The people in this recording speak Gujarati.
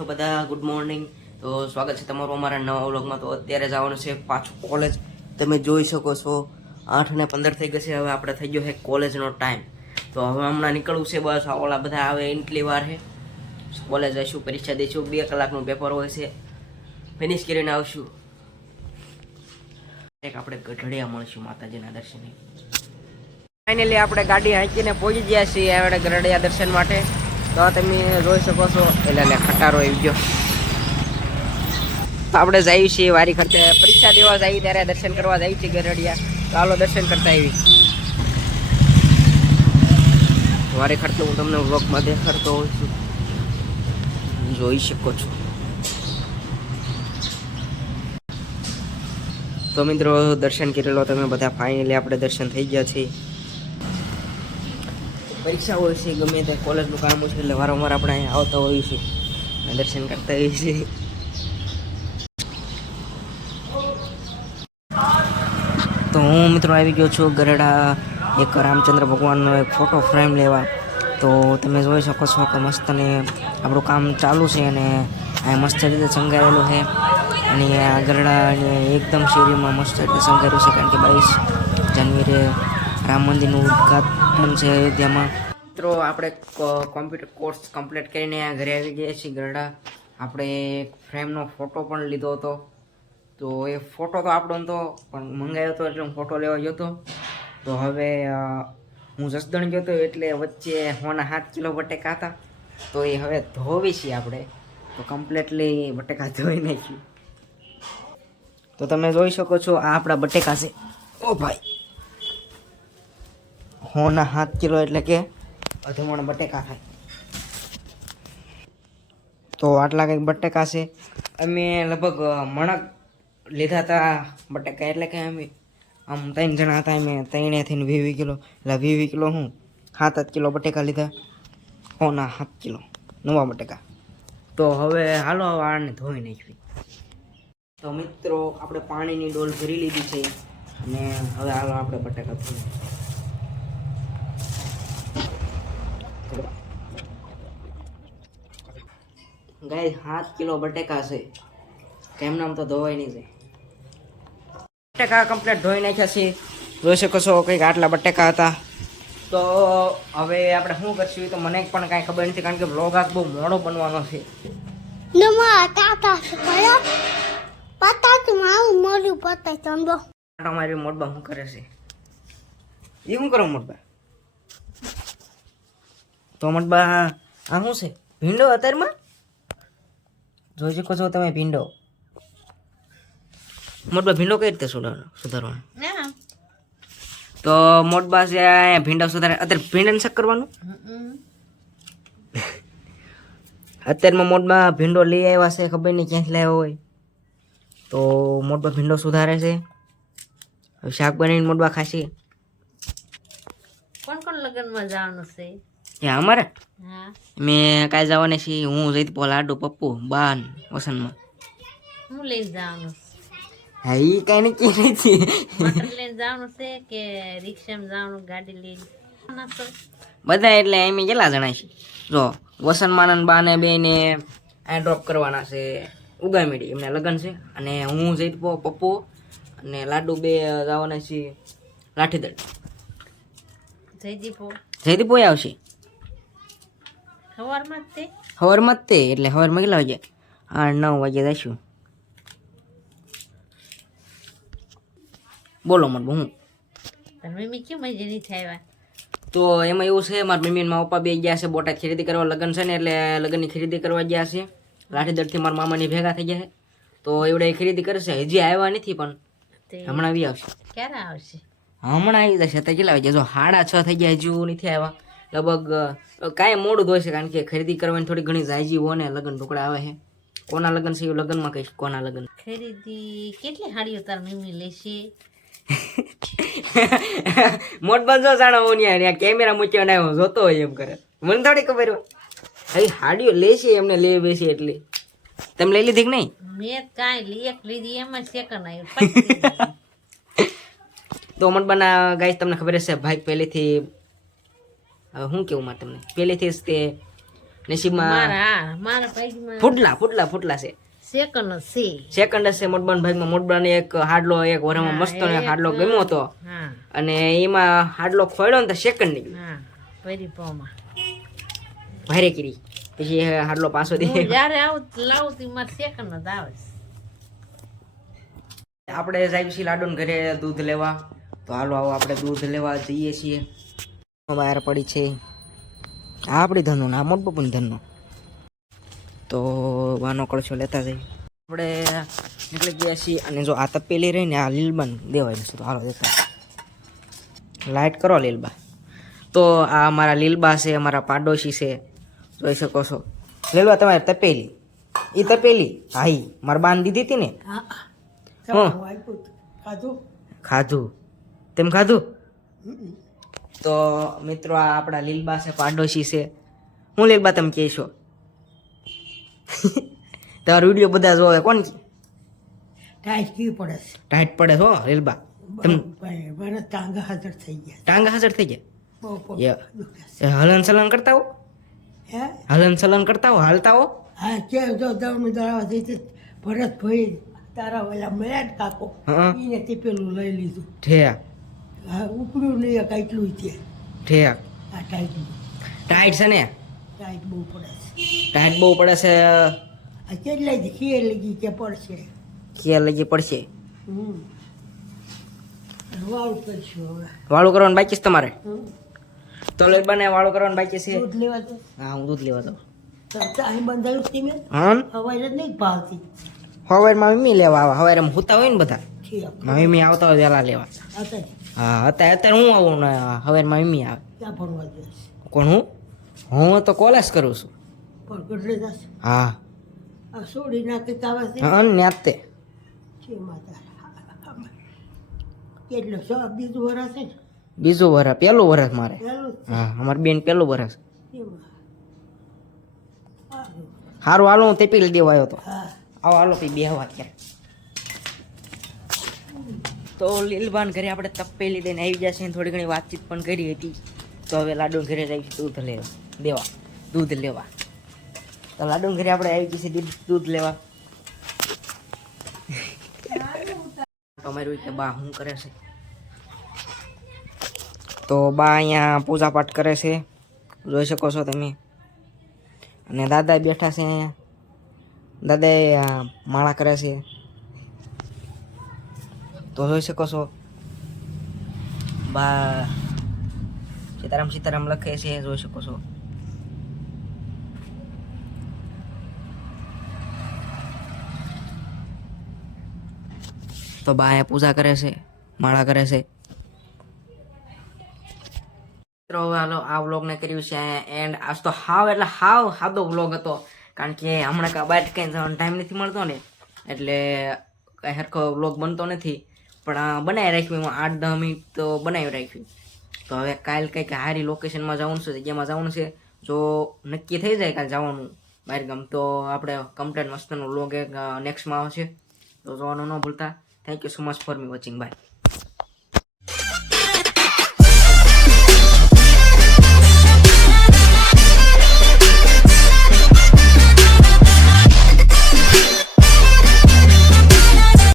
છો બધા? ગુડ મોર્નિંગ તો સ્વાગત છે તમારું અમારા નવા વ્લોગમાં. તો અત્યારે જવાનું છે પાછું કોલેજ તમે જોઈ શકો છો, આઠ ને પંદર થઈ ગઈ છે. હવે આપણે થઈ ગયો છે કોલેજનો ટાઈમ તો હવે હમણાં નીકળવું છે બસ. ઓલા બધા આવે એટલી વાર છે. કોલેજ જઈશું, પરીક્ષા દઈશું બે કલાકનું પેપર હોય છે. ફિનિશ કરીને આવશું. એક આપણે ગઢડિયા મળશું માતાજીના દર્શને. ફાઇનલી આપણે ગાડી હાંકીને પહોંચી ગયા છીએ. આપણે ગઢડિયા દર્શન માટે. તો તમે જોઈ શકો છો. એટલે ખટારો આવી ગયો. તો આપણે જઈએ છીએ વારી ખર્ચે. પરીક્ષા દેવા જઈએ ત્યારે દર્શન કરવા જઈએ છીએ ગરડિયા. તો હાલો દર્શન કરતા આવી વારે ખર્ચે હું તમને વ્લોગમાં દેખાડતો હોઉં છું. જોઈ શકો છો. તો મિત્રો, દર્શન કરેલો તમે બધા ફાઇનલી આપણે દર્શન થઈ ગયા છીએ. પરીક્ષા હોય છે, ગમે તે કોલેજનું કામ હોય છે, એટલે વારંવાર આપણે અહીંયા આવતા હોઈએ છીએ દર્શન કરતા હોઈએ છીએ. તો હું મિત્રો આવી ગયો છું ગરડા, એક રામચંદ્ર ભગવાનનો એક ફોટો ફ્રેમ લેવા. તો તમે જોઈ શકો છો કે મસ્ત ને આપણું કામ ચાલુ છે અને આ મસ્ત રીતે સંગાયેલું છે. અને આ ગરડાને એકદમ શેરીમાં મસ્ત રીતે સંગાયેલું છે, કારણ કે બાવીસ જાન્યુઆરીએ રામ મંદિરનું ઉદ્ઘાટન છે અયોધ્યામાં. મિત્રો, આપણે કોમ્પ્યુટર કોર્સ કમ્પ્લીટ કરીને આ ઘરે આવી ગયા છીએ ગરડા. આપણે ફ્રેમનો ફોટો પણ લીધો હતો. તો એ ફોટો તો આપણો હતો, પણ મંગાવ્યો હતો એટલે હું ફોટો લેવા ગયો હતો. તો હવે હું જસદણ ગયો હતો એટલે વચ્ચે હોના સાત કિલો બટેકા હતા. તો એ હવે ધોવી છીએ આપણે. તો કમ્પ્લીટલી બટેકા ધોઈ નાખ્યું. તો તમે જોઈ શકો છો, આ આપણા બટેકા છે. ઓ ભાઈ! હોના સાત કિલો એટલે કે અધમણ બટેકા થાય તો આટલા કંઈક બટેકા છે. અમે લગભગ મણક લીધા હતા બટેકા એટલે કે અમે આમ ત્રણ જણા હતા અમે થઈને વીસ વીસ કિલો, એટલે વીસ વીસ કિલો હું સાત આઠ કિલો બટેકા લીધા. હોના સાત કિલો નવા બટેકા. તો હવે હાલો આને ધોઈ નાખવી. તો મિત્રો, આપણે પાણીની ડોલ ભરી લીધી છે અને હવે હાલો આપણે બટેકા ધોઈ ગાય સાત કિલો બટેકા છે. કેમ નામ તો ધોવાય નહીં છે. બટેકા કમ્પ્લીટ ધોઈ નાખ્યા છે જોઈ શકો છો કંઈક આટલા બટેકા હતા. તો હવે આપણે શું કરશું તો મને પણ કાંઈ ખબર નથી કારણ કે બ્લોગ આજ બહુ મોડો બનવાનો છે. મારું મોટબા શું કરે છે? એ શું કરો મોટબા તો મોટબા આ શું છે? ભીંડો અત્યારમાં? જોઈ શકો છો તમે ભીંડો. મોટબા ભીંડો કઈ રીતે સુધારવાનો? સુધારવાનો તો મોટબા છે ભીંડો સુધારે. અત્યારે ભીંડાને શક કરવાનું? અત્યારમાં મોટબા ભીંડો લઈ આવ્યા છે ખબર નહીં ક્યાંથી લાવ્યો હોય. તો મોટબા ભીંડો સુધારે છે. શાક બનાવીને મોટબા ખાશે. કોણ કોણ લગ્નમાં જવાનું છે? એ અમારે? હા. મેં કાલે જવાની છીએ હું જઈત લાડુ પપ્પુ બાન વસનમાં. હું લઈ જવાનું? હા એ કાંઈ નક્કી નથી. મોટર લઈને જવાનું છે કે રિક્ષામાં જવાનું ગાડી લઈને? જવાના બધા એટલે એમ કેટલા જણા છે જો વસન અને બાને બેને આ ડ્રોપ કરવાના છે ઉગામેડી એમને લગ્ન છે. અને હું જઈત પપ્પુ અને લાડુ બે જવાના છીએ લાઠીદળ. જયદીપો. જયદીપ આવશે? સવારમાં જ તે? સવારમાં જ તે એટલે સવારમાં કેટલા વાગે આઠ નવ વાગે જઈશું બોલો મત હું મમ્મી કેમ મજા નહીં આવ્યા? તો એમાં એવું છે મારા મમ્મી મારા પપ્પા બે ગયા છે બોટાદ ખરીદી કરવા લગ્ન છે ને એટલે લગ્નની ખરીદી કરવા ગયા છે. લાઠીદરથી મારા મામાની ભેગા થઈ ગયા છે. તો એવડે ખરીદી કરશે. હજી આવ્યા નથી પણ હમણાં આવી આવશે. ક્યારે આવશે? હમણાં આવી જશે. તો કેટલા વાગ્યા? જો સાડા છ થઈ ગયા હજુ નથી આવ્યા. લગભગ કાંઈ મોડું તો છે કારણ કે ખરીદી કરવાની થોડી ઘણી જાયજી હોય ને લગ્ન ઢોકળા આવે છે. કોના લગ્ન છે એ લગ્નમાં કહીશ કોના લગ્ન? ખરીદી કેટલી હાડીઓ તાર મમ્મી લેશે મોટ બંધો જાણો હું ત્યાં કેમેરા મૂક્યો ને હું જોતો હોય એમ કરે. મને થોડી ખબર હોય. હવે હાડીઓ લેશે એમને લે બેસી એટલી. તમે લઈ લીધી કે નહીં? મેં કાંઈ એક લીધી એમાં સેકન્ડ આવ્યું. તો મનબાના ગાઈસ તમને ખબર હશે ભાઈ પહેલેથી હવે શું કેવું મારે તમને? પહેલેથી જ તે નસીબમાં ફૂટલા ફૂટલા ફૂટલા છે. સેકન્ડ છે. સેકન્ડ છે મોટબાન એક હાડલો એક વરામાં મસ્ત એક હાડલો ગમ્યો હતો. અને એમાં હાડલો ખોયડો ને તો સેકન્ડ નીકળી હા પરી પોમાં. ભારે કરી પછી હાડલો પાછો દે. જ્યારે આવું લાવું તી મારે સેકન્ડ જ આવે. આપણે સાહેબ શ્રી લાડુન ઘરે દૂધ લેવા. તો હાલો આવો આપણે દૂધ લેવા જઈએ છીએ. બહાર પડી છે આ આપણી ધનનું ને આ મોટ બાપુની ધનનો. તો વાનો કળશો લેતા જઈએ. આપણે નીકળી ગયા છીએ અને જો આ તપેલી રહીને આ લીલબાન દેવાય છે તો હાલો દેતા લાઇટ કરો લીલબા. તો આ અમારા લીલબા છે અમારા પાડોશી છે જોઈ શકો છો. લીલબા તમારી તપેલી. એ તપેલી? હા ઈ. મારે બાંધ દીધી હતી ને? હં ખાધું? તેમ ખાધું? તો મિત્રો આ આપણા લીલબા છે પાડોશી છે. હું લીલબા તમે કહેશો? તમારો વીડિયો બધા જોવે કોણ? ટાઈટ કેવી પડે છે? ટાઈટ પડે છો લીલબા. તમ ટાંગા હાજર થઈ ગયા ટાંગા હાજર થઈ ગયા? હલન ચલન કરતા હો? હે? હલન ચલન કરતા હો હાલતા હો? હા કે જો દવનું દળાવા જઈ ભરત ભાઈ તારા ઓલા ને કાકો હં. એને તે પેલું લઈ લીધું. ઠેક હા ઉપડ્યું નહીં એક એટલું છે. ઠેક આ? ટાઈટ ટાઈટ છે ને? ટાઈટ બહુ પડે છે. ટાઈટ બહુ પડે છે આ કેટલા જ ખીર લગી કે પડશે. કે લગી પડશે. હમ. વાળું કરશું હવે. વાળું કરવાનું બાકી છે તમારે? તો તો બને વાળું કરવાનું બાકી છે. દૂધ લેવા તો હા હું દૂધ લેવા તો અહીં બંધાયું છે મેં. હા હવાઈ જ નહીં ભાવતી. હવારમાં મમ્મી લેવા આવે. હવારે હુતા હોય ને બધા. મમ્મી આવતા હોય વહેલા લેવા. હા અત્યારે અત્યારે હું આવું ને હવે મમ્મી આવે. ભણવા જશે કોણ હું? હું તો કોલેજ કરું છું. પણ ગઢડે જશે હા. સોડી નાખી આવે છે? હા ને ન્યા છે માતા કેટલો સો બીજું વરસ છે બીજું વરસ પહેલું વરસ મારે. હા અમારી બેન પહેલું વરસ. સારું. હાલો હું તે પેલી દેવા આવ્યો હતો આવો હાલો પછી બે હવા ક્યારે તો લીલબાન ઘરે આપણે તપેલી દઈને આવી જશે ને થોડી ઘણી વાતચીત પણ કરી હતી. તો હવે લાડુ ઘરે જઈશું દૂધ લેવા. દેવા, દૂધ લેવા. તો લાડુ ઘરે આપણે આવી જશે દૂધ લેવા. તમારું કે બા શું કરે છે? તો બા અહીંયા પૂજા પાઠ કરે છે. જોઈ શકો છો તમે. અને દાદા બેઠા છે અહીંયા. દાદાએ આ માળા કરે છે. તો જોઈ શકો છો બા સીતારામ સીતારામ લખે છે જોઈ શકો છો તો બા અહીંયા પૂજા કરે છે માળા કરે છે મિત્રો હાલો આ વ્લોગને કર્યું છે એન્ડ આજ તો હાવ એટલે હાવ હાદો વ્લોગ હતો કારણ કે હમણાં બહાર કંઈ ટાઈમ નથી મળતો ને એટલે કાંઈ સરખો વ્લોગ બનતો નથી પણ બનાવી રાખ્યું, એમાં આઠ દહ મિનિટ તો બનાવી રાખ્યું. તો હવે કાલ કંઈક હારી લોકેશનમાં જવાનું છે, જગ્યામાં જવાનું છે. જો નક્કી થઈ જાય કાલ જવાનું બહાર ગામ તો આપણે કમ્પ્લેટ મસ્તનો લોગ એક નેક્સ્ટમાં આવશે. તો જોવાનું ન ભૂલતા. Thank you so much for me watching bye